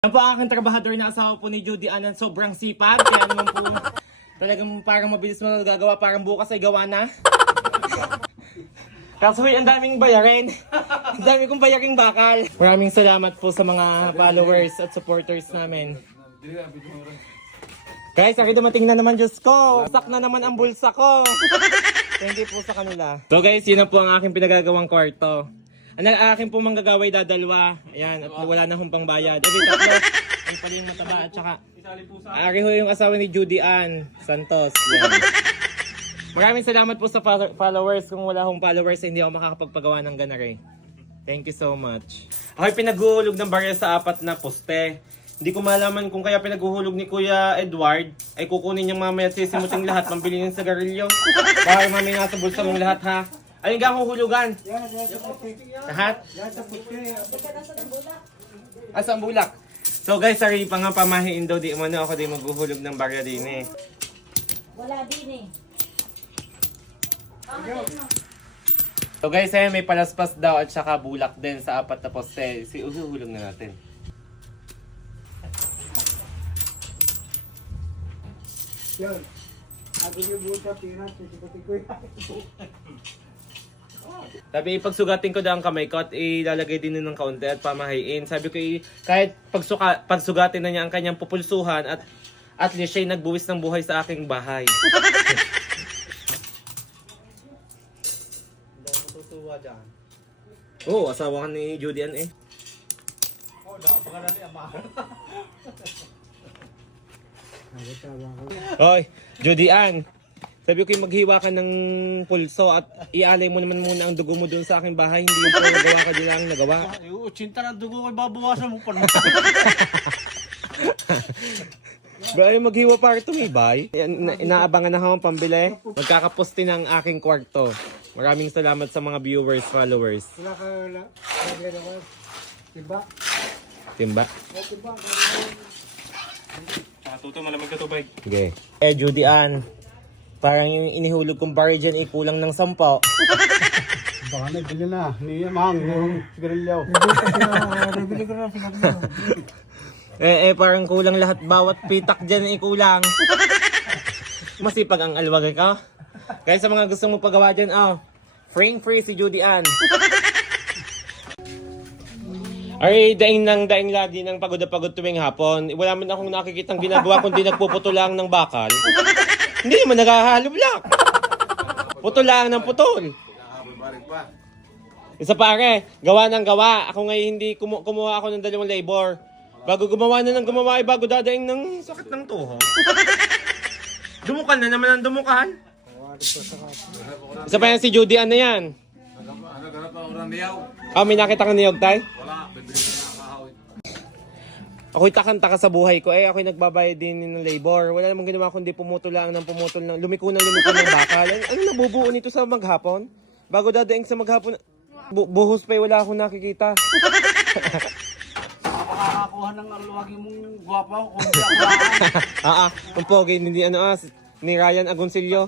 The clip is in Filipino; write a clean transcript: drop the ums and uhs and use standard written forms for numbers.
Yan po ang aking trabahador na asawa po ni Judy Ann, sobrang sipag. Kaya naman po talagang parang mabilis mo nagagawa, parang bukas ay gawa na. Kaso ang daming bayarin. Ang dami kong bayaring bakal. Maraming salamat po sa mga followers at supporters namin. Guys, akin dumating na naman, Diyos ko. Sak na naman ang bulsa ko. Thank you po sa kanila. So guys, yun na po ang aking pinagagawang kwarto. Ang aking po manggagaway dadalwa. Ayan, at wala na hong pangbayad. Ito tatlo. Ang pala yung mataba at saka aking ho yung asawa ni Judy Ann Santos. Yan. Maraming salamat po sa followers. Kung wala hong followers, hindi ako makakapagpagawa ng ganare. Thank you so much. Ako'y pinaghuhulog ng barya sa 4 na poste. Hindi ko malaman kung kaya pinaghuhulog ni Kuya Edward ay kukunin niyang mamaya at sisimuting lahat, pambili ng sigarilyo. Baka mamaya nasa bulsa mong lahat ha. Alin ka ang huhulugan? Lahat? Asa ang bulak? So guys, sorry pa nga pamahiin daw. Di mo na ako di maghuhulog ng barya din eh. Wala din eh. So guys, may palaspas daw at saka bulak din sa 4 na poste. Uhuhulog na natin. Yan. Abi yung buta pinas, sisikutin ko yan. Sabi, pagsugatin ko daw ang kamay ko at ilalagay din ng kaunti at pamahiin. Sabi ko, kahit pagsugatin na niya ang kanyang pupulsuhan at least siya'y nagbuwis ng buhay sa aking bahay. Hindi ako matutuwa dyan. Oo, asawa ka ni Judy Ann eh. Oo, dapat ka natin amahan. Hoy, Judy Ann. Sabi ko maghiwa ka ng pulso at ialay mo naman muna ang dugo mo doon sa aking bahay. Hindi yung nagawa ka din lang nagawa. Yung 80 na dugo ko, babawasan mo pa naman. Bali maghiwa para tumibay. Inaabangan na akong pambili. Magkakaposte ng aking kwarto. Maraming salamat sa mga viewers, followers. Wala ka, wala. Lagyan ako. Diba? Timba. Diba? Tuto malamig ka tubig. Sige. Judy Ann. Parang yung inihulog kong barya dyan kulang ng 10. Baka nabili na. Niya mahang yung sigarilyo. Nabili ko na sigarilyo. Parang kulang lahat. Bawat pitak dyan kulang. Masipag ang alwag ka. Kaya sa mga gustong magpagawa dyan, frame free si Judy Ann. Ay, daing lagi ng pagod na pagod tuwing hapon. Wala man akong nakikitang ginagawa kundi nagpuputol lang ng bakal. Hindi naman naghahalublock. Putol lang ng putol. Isa pare, gawa ng gawa. Ako ngayon hindi kumuha ako ng 2 labor. Bago gumawa na ng gumawa ay bago dadaing ng sakit ng tuhod. Dumukan na naman ang dumukan. Isa pa yan si Judy Ann na yan. Naghanap ako ng niyaw. May nakita ka niyog tay? Wala, bibili ko na kahoy. Ako'y takanta sa buhay ko. Ako'y nagbabayad din ng labor. Wala namang ginawa kundi pumutol lang ng lumiko ng bakal. Ano nabubuo nito sa maghapon? Bago dadaing sa maghapon, buhos pa wala akong nakikita. Makakakuha ng alwagi mong gwapa kung di ako. Ang pogi, hindi ni Ryan Agoncillo.